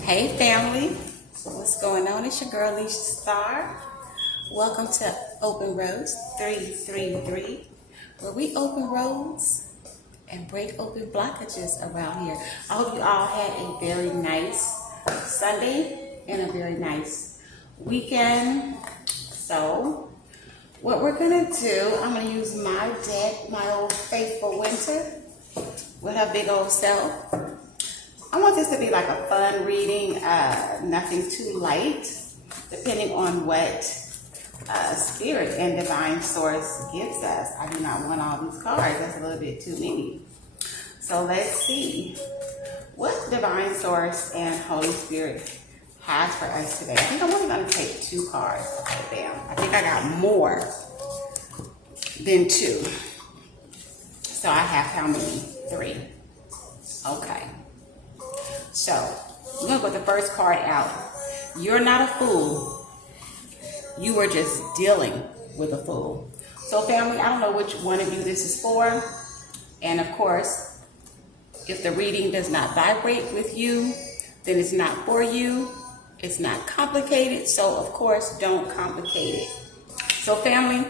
Hey family, what's going on? It's your girl Leisha Star. Welcome to Open Roads 333, where we open roads and break open blockages around here. I hope you all had a very nice Sunday and a very nice weekend. So, what we're gonna do, I'm gonna use my deck, my old faithful Winter, with her big old self. I want this to be like a fun reading, nothing too light, depending on what spirit and divine source gives us. I do not want all these cards. That's a little bit too many. So let's see what divine source and Holy Spirit has for us today. I think I'm only going to take 2 cards. Okay, bam. I think I got more than 2. So I have how many? 3. Okay. So, we're going to put the first card out. You're not a fool. You were just dealing with a fool. So, family, I don't know which one of you this is for. And, of course, if the reading does not vibrate with you, then it's not for you. It's not complicated. So, of course, don't complicate it. So, family,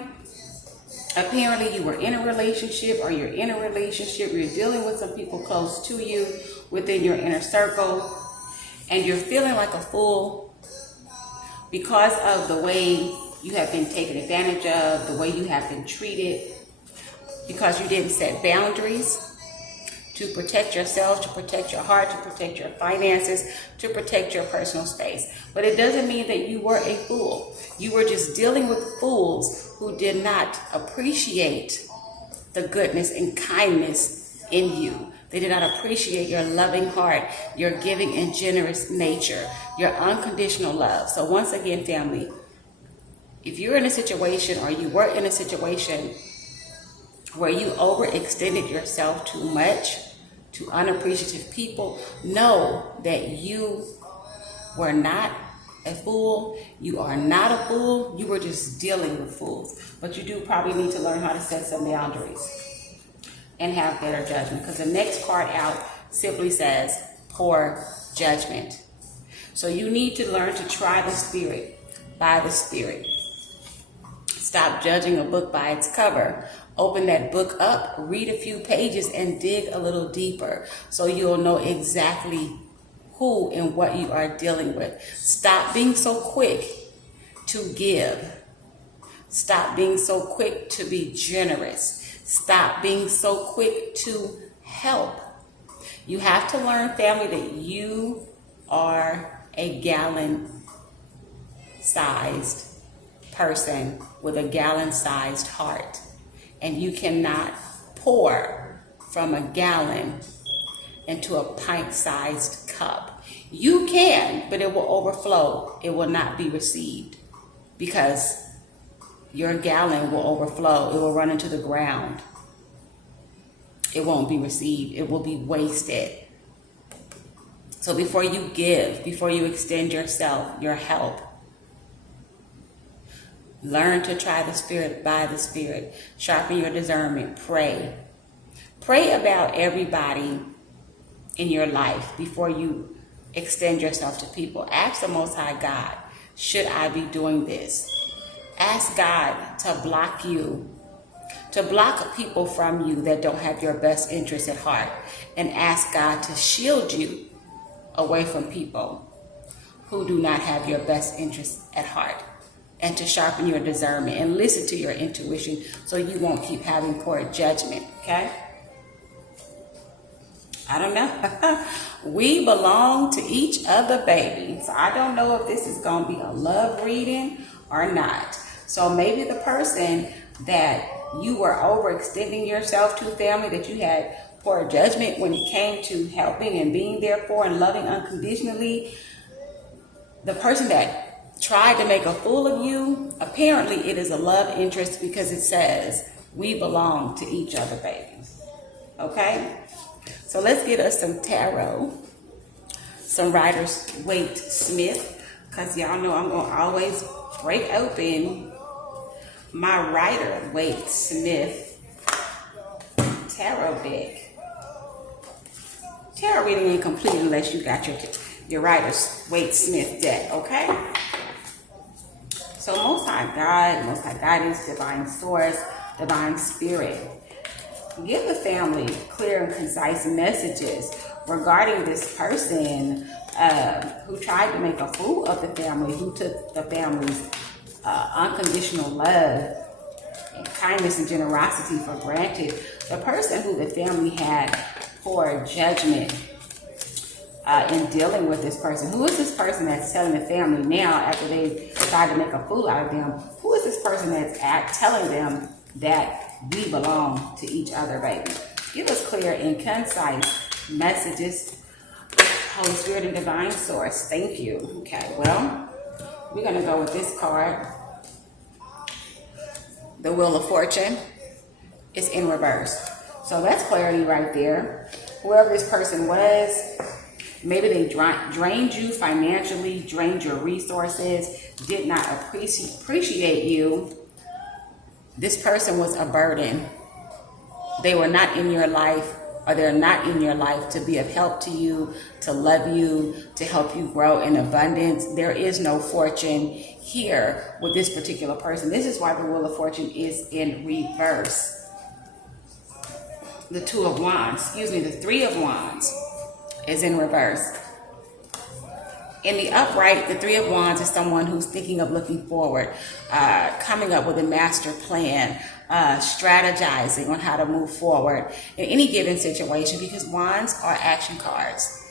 apparently you were in a relationship or you're in a relationship. You're dealing with some people close to you within your inner circle, and you're feeling like a fool because of the way you have been taken advantage of, the way you have been treated, because you didn't set boundaries to protect yourself, to protect your heart, to protect your finances, to protect your personal space. But it doesn't mean that you were a fool. You were just dealing with fools who did not appreciate the goodness and kindness in you. They did not appreciate your loving heart, your giving and generous nature, your unconditional love. So once again, family, if you're in a situation or you were in a situation where you overextended yourself too much to unappreciative people, know that you were not a fool. You are not a fool. You were just dealing with fools. But you do probably need to learn how to set some boundaries and have better judgment, because the next card out simply says poor judgment. So you need to learn to try the spirit by the spirit. Stop judging a book by its cover. Open that book up, read a few pages, and dig a little deeper so you'll know exactly who and what you are dealing with. Stop being so quick to give. Stop being so quick to be generous. Stop being so quick to help. You have to learn, family, that you are a gallon-sized person with a gallon-sized heart. And you cannot pour from a gallon into a pint-sized cup. You can, but it will overflow. It will not be received because your gallon will overflow. It will run into the ground. It won't be received. It will be wasted. So before you give, before you extend yourself, your help, learn to try the spirit by the spirit. Sharpen your discernment. Pray. Pray about everybody in your life before you extend yourself to people. Ask the Most High God, should I be doing this? Ask God to block you, to block people from you that don't have your best interests at heart. And ask God to shield you away from people who do not have your best interests at heart. And to sharpen your discernment and listen to your intuition so you won't keep having poor judgment, okay? I don't know. We belong to each other, baby. So I don't know if this is going to be a love reading or not. So maybe the person that you were overextending yourself to, family, that you had poor judgment when it came to helping and being there for and loving unconditionally, the person that tried to make a fool of you, apparently it is a love interest because it says we belong to each other, baby. Okay? So let's get us some tarot, some Rider-Waite Smith, because y'all know I'm going to always break open my Rider-Waite Smith tarot deck. Tarot reading ain't complete unless you got your your Rider-Waite Smith deck, okay? So Most High God, Most High Guidance, Divine Source, Divine Spirit, give the family clear and concise messages regarding this person who tried to make a fool of the family, who took the family's unconditional love and kindness and generosity for granted. The person who the family had poor judgment in dealing with this person. Who is this person that's telling the family now, after they decided to make a fool out of them, who is this person that's telling them that we belong to each other, baby? Give us clear and concise messages, Holy Spirit and Divine Source. Thank you. Okay, well, we're going to go with this card. The Wheel of Fortune is in reverse. So that's clarity right there. Whoever this person was, maybe they drained you financially, drained your resources, did not appreciate you. This person was a burden. They were not in your life, or they're not in your life to be of help to you, to love you, to help you grow in abundance. There is no fortune here with this particular person. This is why the Wheel of Fortune is in reverse. The Two of Wands, the Three of Wands is in reverse. In the upright, the Three of Wands is someone who's thinking of looking forward, coming up with a master plan, strategizing on how to move forward in any given situation, because wands are action cards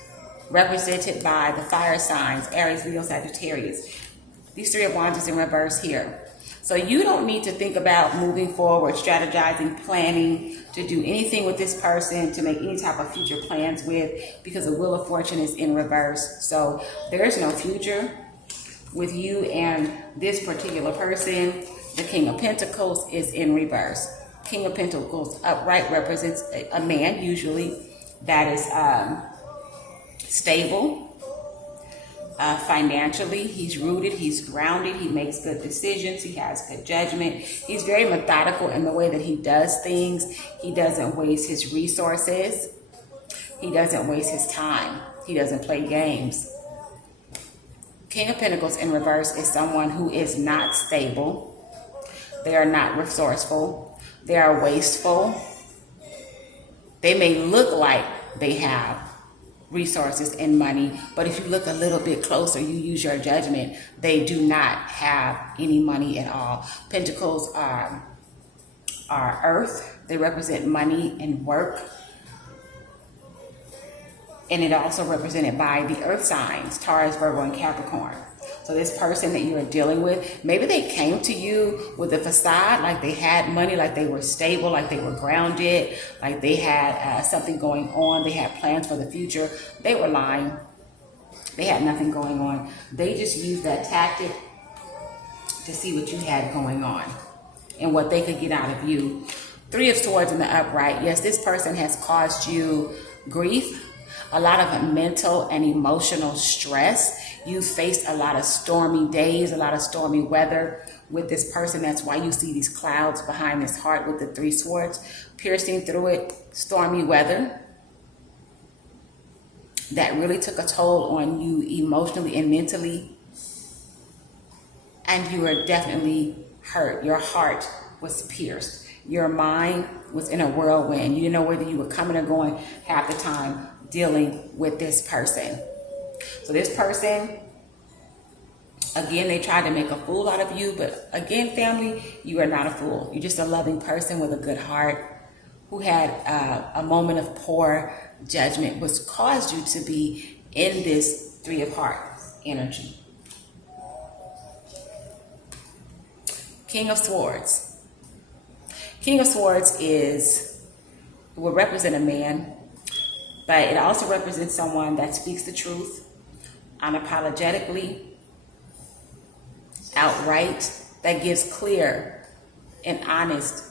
represented by the fire signs, Aries, Leo, Sagittarius. These Three of Wands is in reverse here. So you don't need to think about moving forward, strategizing, planning to do anything with this person, to make any type of future plans with, because the Wheel of Fortune is in reverse. So there is no future with you and this particular person. The King of Pentacles is in reverse. King of Pentacles upright represents a man, usually, that is stable. Financially, he's rooted, he's grounded, he makes good decisions, he has good judgment. He's very methodical in the way that he does things. He doesn't waste his resources. He doesn't waste his time. He doesn't play games. King of Pentacles in reverse is someone who is not stable. They are not resourceful. They are wasteful. They may look like they have resources and money, but if you look a little bit closer, you use your judgment, they do not have any money at all. Pentacles are earth. They represent money and work. And it also represented by the earth signs, Taurus, Virgo, and Capricorn. So this person that you are dealing with, maybe they came to you with a facade, like they had money, like they were stable, like they were grounded, like they had something going on. They had plans for the future. They were lying. They had nothing going on. They just used that tactic to see what you had going on and what they could get out of you. Three of Swords in the upright. Yes, this person has caused you grief, a lot of mental and emotional stress. You faced a lot of stormy days, a lot of stormy weather with this person. That's why you see these clouds behind this heart with the Three Swords piercing through it. Stormy weather that really took a toll on you emotionally and mentally. And you were definitely hurt. Your heart was pierced. Your mind was in a whirlwind. You didn't know whether you were coming or going half the time dealing with this person. So this person, again, they tried to make a fool out of you. But again, family, you are not a fool. You're just a loving person with a good heart who had a moment of poor judgment, which caused you to be in this Three of Hearts energy. King of Swords. King of Swords will represent a man, but it also represents someone that speaks the truth unapologetically, outright, that gives clear and honest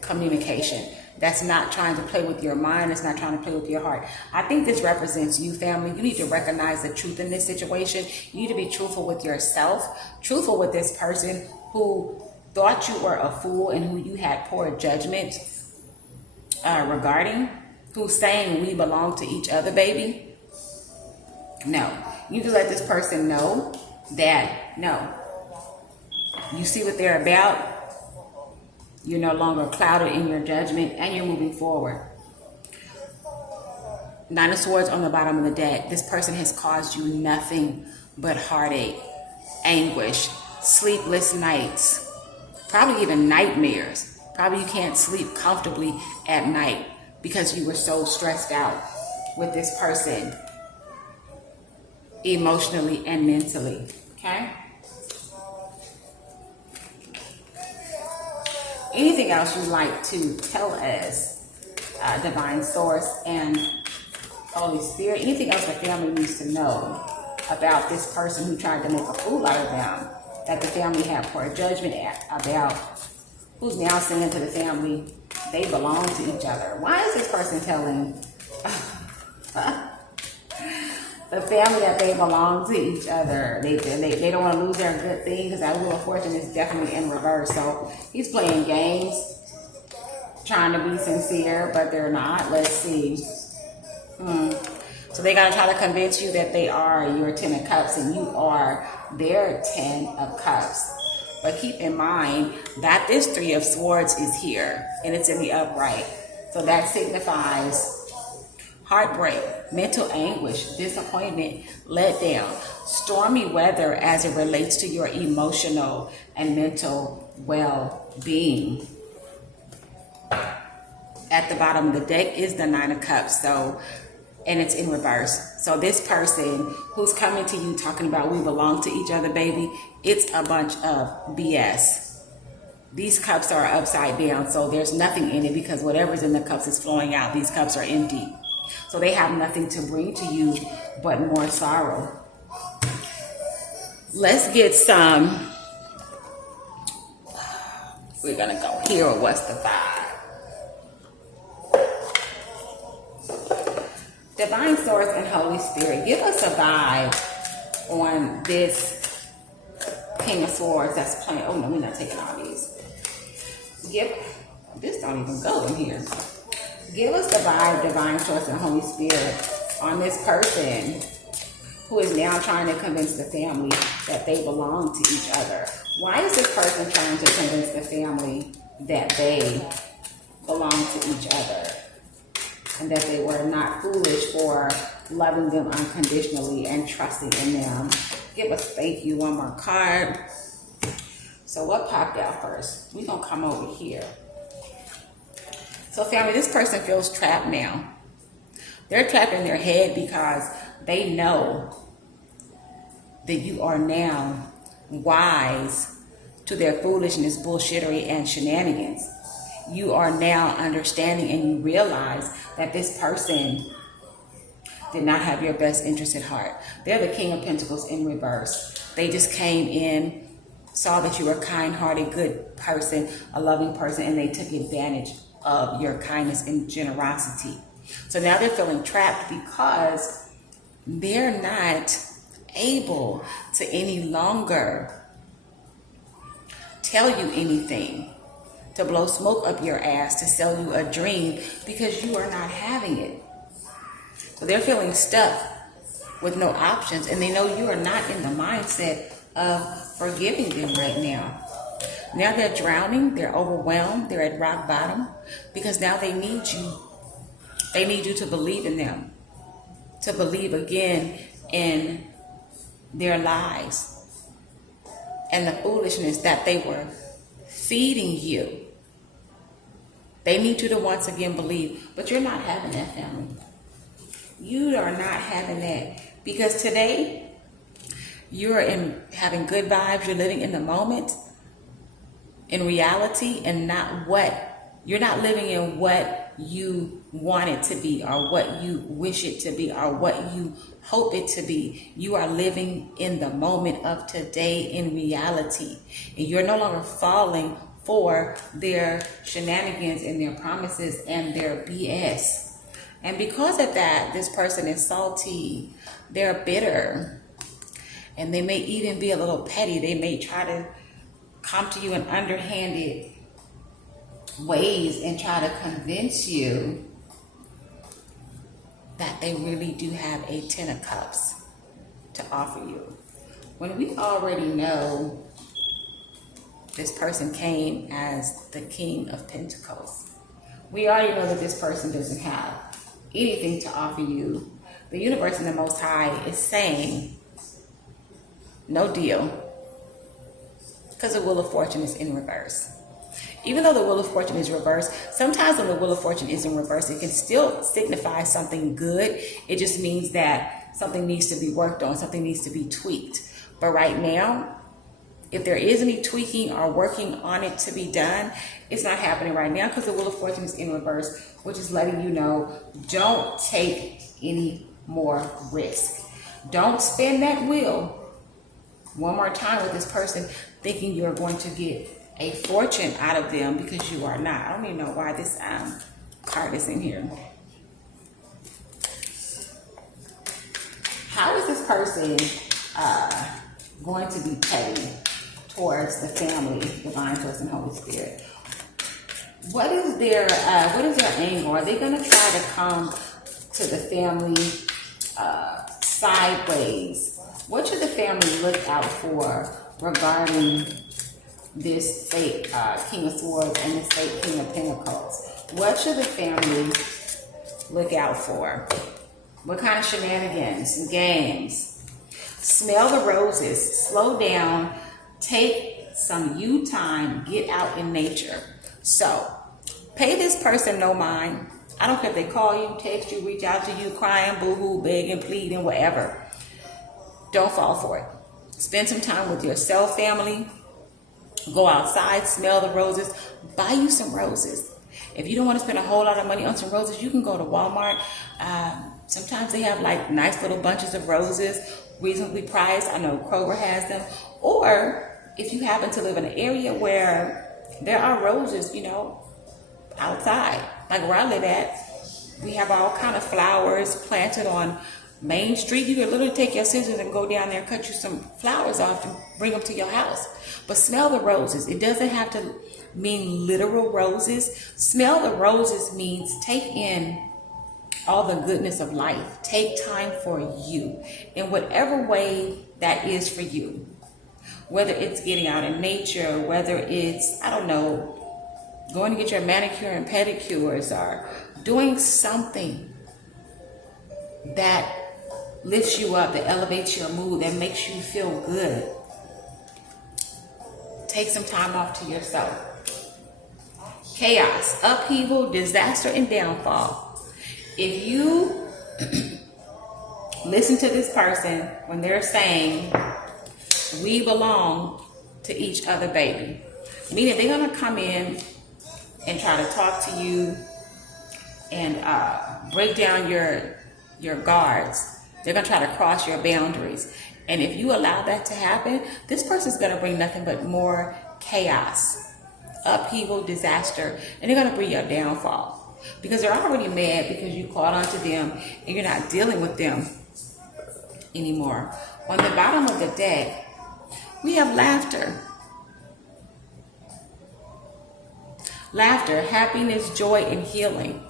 communication. That's not trying to play with your mind. It's not trying to play with your heart. I think this represents you, family. You need to recognize the truth in this situation. You need to be truthful with yourself, truthful with this person who thought you were a fool and who you had poor judgment regarding, who's saying we belong to each other, baby. No. You need to let this person know that, no, you see what they're about. You're no longer clouded in your judgment, and you're moving forward. Nine of Swords on the bottom of the deck. This person has caused you nothing but heartache, anguish, sleepless nights, probably even nightmares. Probably you can't sleep comfortably at night because you were so stressed out with this person emotionally and mentally. Okay? Anything else you'd like to tell us, Divine Source and Holy Spirit? Anything else the family needs to know about this person who tried to make a fool out of them, that the family had poor judgment about, who's now saying to the family they belong to each other? Why is this person telling the family that they belong to each other? They don't want to lose their good thing, because that Wheel of Fortune is definitely in reverse. So he's playing games, trying to be sincere, but they're not. Let's see. So they're going to try to convince you that they are your 10 of Cups and you are their 10 of Cups. But keep in mind that this 3 of Swords is here and it's in the upright. So that signifies heartbreak, mental anguish, disappointment, letdown, stormy weather as it relates to your emotional and mental well-being. At the bottom of the deck is the 9 of Cups, and it's in reverse. So this person who's coming to you talking about we belong to each other, baby, it's a bunch of BS. These cups are upside down, so there's nothing in it, because whatever's in the cups is flowing out. These cups are empty. So they have nothing to bring to you but more sorrow. Let's get some. We're going to go here. What's the vibe? Divine Source and Holy Spirit, give us a vibe on this King of Swords that's playing. Oh no, we're not taking all these. This don't even go in here. Give us the vibe, Divine Source and Holy Spirit, on this person who is now trying to convince the family that they belong to each other. Why is this person trying to convince the family that they belong to each other and that they were not foolish for loving them unconditionally and trusting in them? Give us, thank you, one more card. So what popped out first? We're going to come over here. So family, this person feels trapped now. They're trapped in their head because they know that you are now wise to their foolishness, bullshittery, and shenanigans. You are now understanding and you realize that this person did not have your best interest at heart. They're the King of Pentacles in reverse. They just came in, saw that you were a kind-hearted, good person, a loving person, and they took advantage of your kindness and generosity. So now they're feeling trapped because they're not able to any longer tell you anything, to blow smoke up your ass, to sell you a dream, because you are not having it. So they're feeling stuck with no options, and they know you are not in the mindset of forgiving them right now. Now they're drowning, they're overwhelmed, they're at rock bottom, because now they need you. They need you to believe in them, to believe again in their lies and the foolishness that they were feeding you. They need you to once again believe, but you're not having that, family. You are not having that, because today you're having good vibes. You're living in the moment, in reality, and you're not living in what you want it to be, or what you wish it to be, or what you hope it to be. You are living in the moment of today, in reality, and you're no longer falling for their shenanigans and their promises and their BS. And because of that, this person is salty, they're bitter, and they may even be a little petty. They may try to come to you in underhanded ways and try to convince you that they really do have a 10 of Cups. to offer you. When we already know this person came as the King of Pentacles, we already know that this person doesn't have anything to offer you. The universe and the Most High is saying, no deal. Because the Wheel of Fortune is in reverse. Even though the Wheel of Fortune is reversed, sometimes when the Wheel of Fortune is in reverse, it can still signify something good. It just means that something needs to be worked on, something needs to be tweaked. But right now, if there is any tweaking or working on it to be done, it's not happening right now because the Wheel of Fortune is in reverse, which is letting you know, don't take any more risk. Don't spin that wheel one more time with this person thinking you're going to get a fortune out of them, because you are not. I don't even know why this card is in here. How is this person going to be paid towards the family, Divine Source and Holy Spirit? What is their angle? Are they going to try to come to the family sideways? What should the family look out for regarding this fake King of Swords and this fake King of Pentacles? What should the family look out for? What kind of shenanigans and games? Smell the roses. Slow down. Take some you time. Get out in nature. So, pay this person no mind. I don't care if they call you, text you, reach out to you, crying, boo-hoo, begging, pleading, whatever. Don't fall for it. Spend some time with yourself, family. Go outside, smell the roses, buy you some roses. If you don't want to spend a whole lot of money on some roses, you can go to Walmart. Sometimes they have like nice little bunches of roses, reasonably priced. I know Kroger has them. Or if you happen to live in an area where there are roses, you know, outside, like where I live at, we have all kind of flowers planted on Main Street. You can literally take your scissors and go down there and cut you some flowers off and bring them to your house. But smell the roses. It doesn't have to mean literal roses. Smell the roses means take in all the goodness of life. Take time for you in whatever way that is for you. Whether it's getting out in nature, whether it's, I don't know, going to get your manicure and pedicures, or doing something that lifts you up, that elevates your mood, that makes you feel good. Take some time off to yourself. Chaos, upheaval, disaster, and downfall. If you listen to this person when they're saying, we belong to each other, baby, meaning they're going to come in and try to talk to you and break down your guards. They're going to try to cross your boundaries. And if you allow that to happen, this person's going to bring nothing but more chaos, upheaval, disaster, and they're going to bring your downfall. Because they're already mad because you caught onto them and you're not dealing with them anymore. On the bottom of the deck, we have laughter. Laughter, happiness, joy, and healing.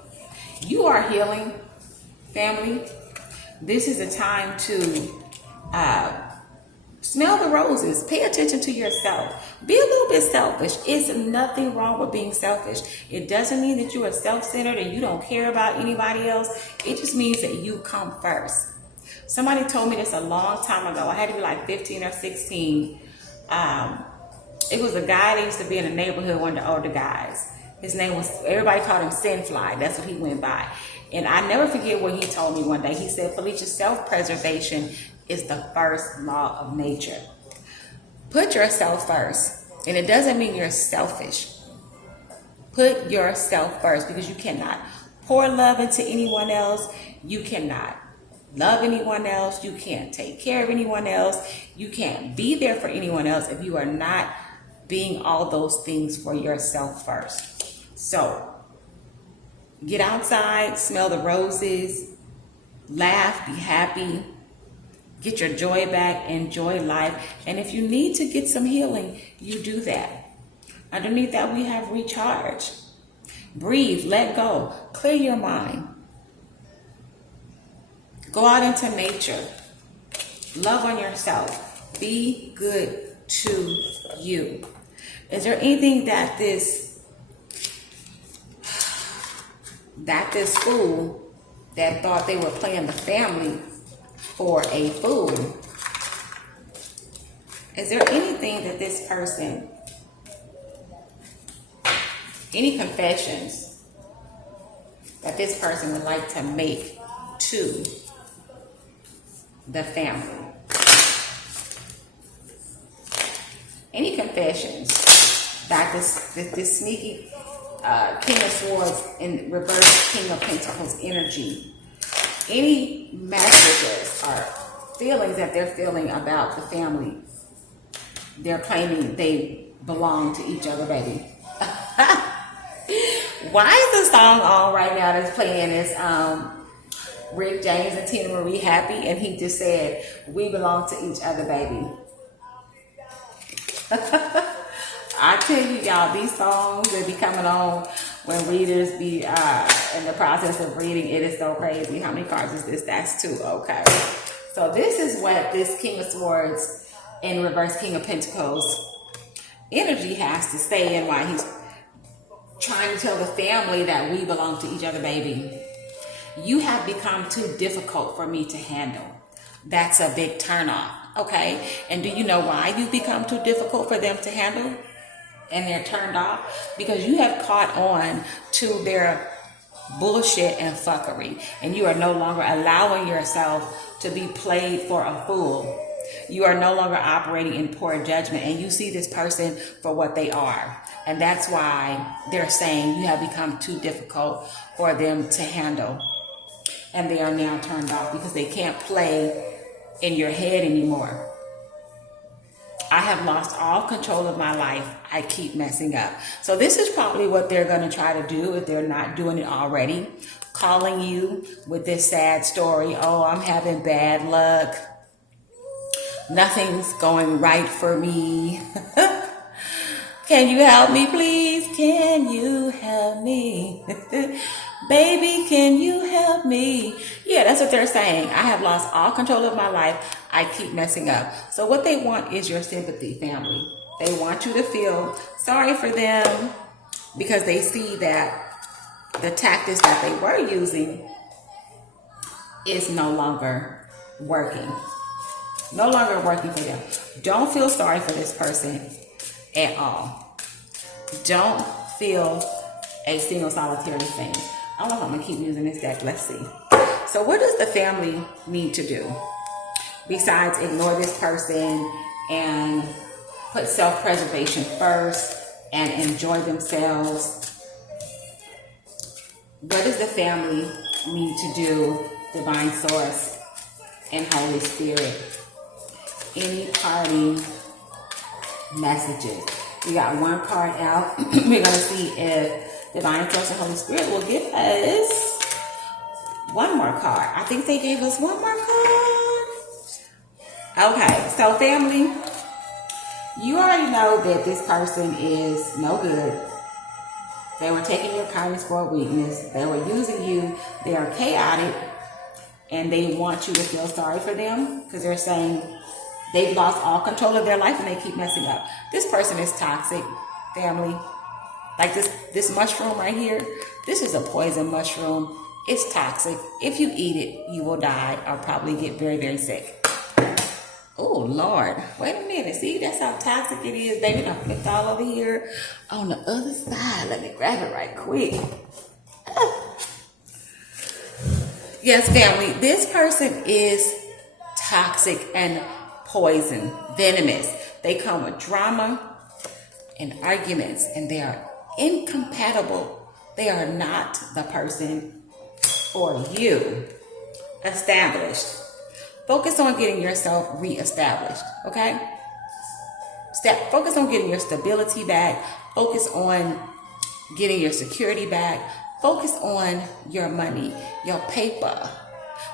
You are healing, family. This is a time to smell the roses. Pay attention to yourself. Be a little bit selfish. It's nothing wrong with being selfish. It doesn't mean that you are self-centered and you don't care about anybody else. It just means that you come first. Somebody told me this a long time ago. I had to be like 15 or 16. It was a guy that used to be in the neighborhood, one of the older guys. His name was, everybody called him Sinfly. That's what he went by. And I never forget what he told me one day. He said, Felicia, self-preservation is the first law of nature. Put yourself first. And it doesn't mean you're selfish. Put yourself first, because you cannot pour love into anyone else. You cannot love anyone else. You can't take care of anyone else. You can't be there for anyone else if you are not being all those things for yourself first. So get outside, smell the roses, laugh, be happy, get your joy back, enjoy life. And if you need to get some healing, you do that. Underneath that, we have recharge. Breathe, let go, clear your mind. Go out into nature. Love on yourself. Be good to you. Is there anything that this fool that thought they were playing the family for a fool? Is there anything that this person, any confessions that this person would like to make to the family? Any confessions that this sneaky King of Swords in reverse King of Pentacles energy, any messages or feelings that they're feeling about the family, they're claiming they belong to each other, baby. Why is the song on right now that's playing is Rick James and Tina Marie Happy, and he just said, we belong to each other, baby. I tell you, y'all, these songs that be coming on when readers be in the process of reading, it is so crazy. How many cards is this? That's 2. Okay. So this is what this King of Swords in reverse King of Pentacles energy has to say, and why he's trying to tell the family that we belong to each other, baby. You have become too difficult for me to handle. That's a big turnoff. Okay. And do you know why you've become too difficult for them to handle? And they're turned off? Because you have caught on to their bullshit and fuckery. And you are no longer allowing yourself to be played for a fool. You are no longer operating in poor judgment. And you see this person for what they are. And that's why they're saying you have become too difficult for them to handle. And they are now turned off because they can't play in your head anymore. I have lost all control of my life. I keep messing up. So this is probably what they're going to try to do if they're not doing it already. Calling you with this sad story. Oh, I'm having bad luck. Nothing's going right for me. Can you help me, please? Can you help me? Baby, can you help me? Yeah, that's what they're saying. I have lost all control of my life. I keep messing up. So what they want is your sympathy, family. They want you to feel sorry for them because they see that the tactics that they were using is no longer working. No longer working for them. Don't feel sorry for this person at all. Don't feel a single solitary thing. I don't know if I'm going to keep using this deck. Let's see. So what does the family need to do besides ignore this person and put self-preservation first and enjoy themselves? What does the family need to do, Divine Source and Holy Spirit? Any parting messages? We got one card out. We're going to see if Divine Source and Holy Spirit will give us one more card. I think they gave us one more card. Okay, so family, you already know that this person is no good. They were taking your kindness for a weakness. They were using you. They are chaotic. And they want you to feel sorry for them because they're saying they've lost all control of their life and they keep messing up. This person is toxic, family. Like this mushroom right here, this is a poison mushroom. It's toxic. If you eat it, you will die or probably get very, very sick. Oh, Lord. Wait a minute. See, that's how toxic it is, baby. I flipped all over here on the other side. Let me grab it right quick. Yes, family, this person is toxic and poison, venomous. They come with drama and arguments, and they are incompatible. They are not the person for you. Established. Focus on getting yourself reestablished, okay? Focus on getting your stability back. Focus on getting your security back. Focus on your money, your paper.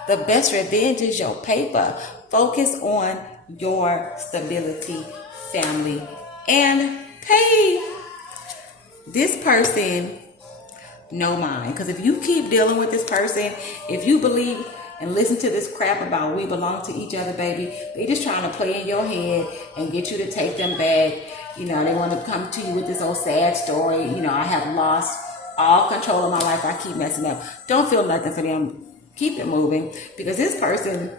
The best revenge is your paper. Focus on your stability, family, and pay this person no mind. Because if you keep dealing with this person, if you believe and listen to this crap about we belong to each other, baby. They just trying to play in your head and get you to take them back. You know, they want to come to you with this old sad story. You know, I have lost all control of my life. I keep messing up. Don't feel nothing for them. Keep it moving, because this person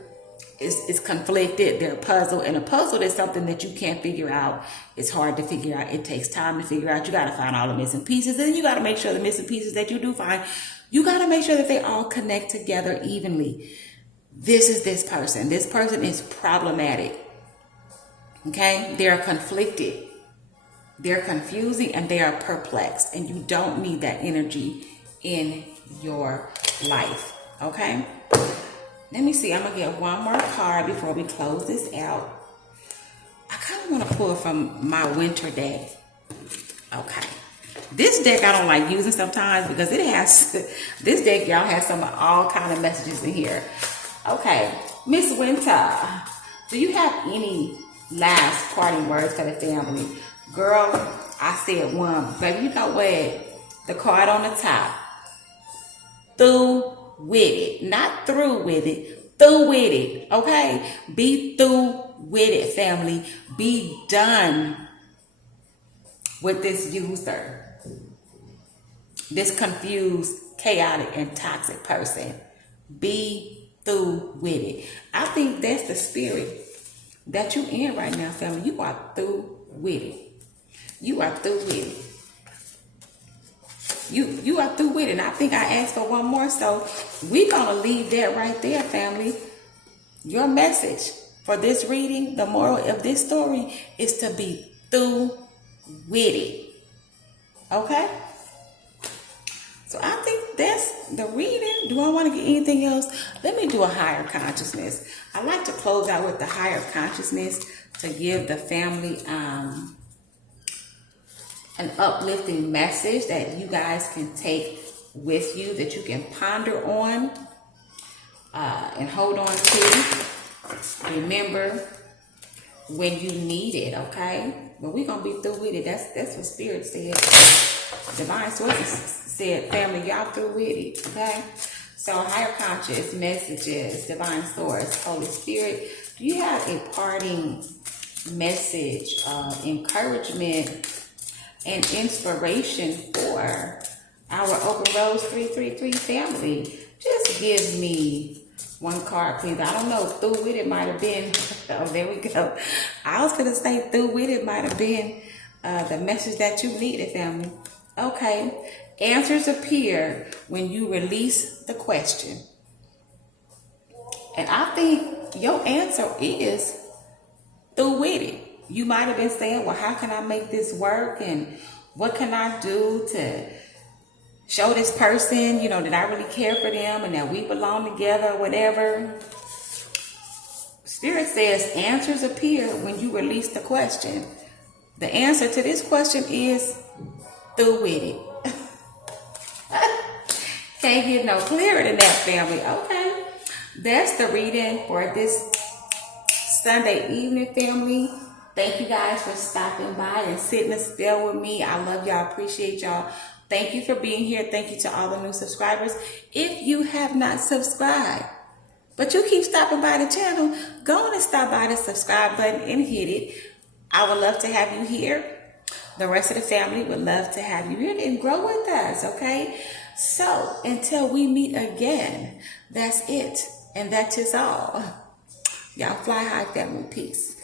is conflicted. They're puzzled, and a puzzle is something that you can't figure out. It's hard to figure out. It takes time to figure out. You got to find all the missing pieces, and you got to make sure the missing pieces that you do find, you got to make sure that they all connect together evenly. This is this person. This person is problematic. Okay? They're conflicted. They're confusing, and they are perplexed, and you don't need that energy in your life. Okay? Let me see. I'm going to get one more card before we close this out. I kind of want to pull from my winter deck. Okay. This deck I don't like using sometimes because it has, this deck, y'all, has some all kind of messages in here. Okay. Miss Winter, do you have any last parting words for the family? Girl, I said one. But you know what? The card on the top. Thu Wit It. Not through with it. Thu Wit It. Okay? Be through with it, family. Be done with this user. This confused, chaotic, and toxic person. Be through with it. I think that's the spirit that you in right now, family. You are through with it. You are through with it. You are through with it. And I think I asked for one more, so we're going to leave that right there, family. Your message for this reading, the moral of this story, is to be through with it. Okay? So I think that's the reading. Do I want to get anything else? Let me do a higher consciousness. I like to close out with the higher consciousness to give the family an uplifting message that you guys can take with you, that you can ponder on and hold on to. Remember when you need it, okay? But we're going to be through with it. That's what Spirit said. Divine Sources said, family, y'all through with it, okay? So higher conscious messages, Divine Source, Holy Spirit, do you have a parting message of encouragement and inspiration for our Open Rose 333 family? Just give me one card, please. I don't know. Thu Wit It might have been. Oh, there we go. I was going to say Thu Wit It might have been the message that you needed, family. Okay. Answers appear when you release the question. And I think your answer is Thu Wit It. You might have been saying, well, how can I make this work? And what can I do to show this person, you know, that I really care for them and that we belong together or whatever? Spirit says answers appear when you release the question. The answer to this question is Thu Wit It. Can't get no clearer than that, family. Okay. That's the reading for this Sunday evening, family. Thank you guys for stopping by and sitting still with me. I love y'all. Appreciate y'all. Thank you for being here. Thank you to all the new subscribers. If you have not subscribed, but you keep stopping by the channel, go on and stop by the subscribe button and hit it. I would love to have you here. The rest of the family would love to have you here and grow with us, okay? So until we meet again, that's it. And that is all. Y'all fly high, family. Peace.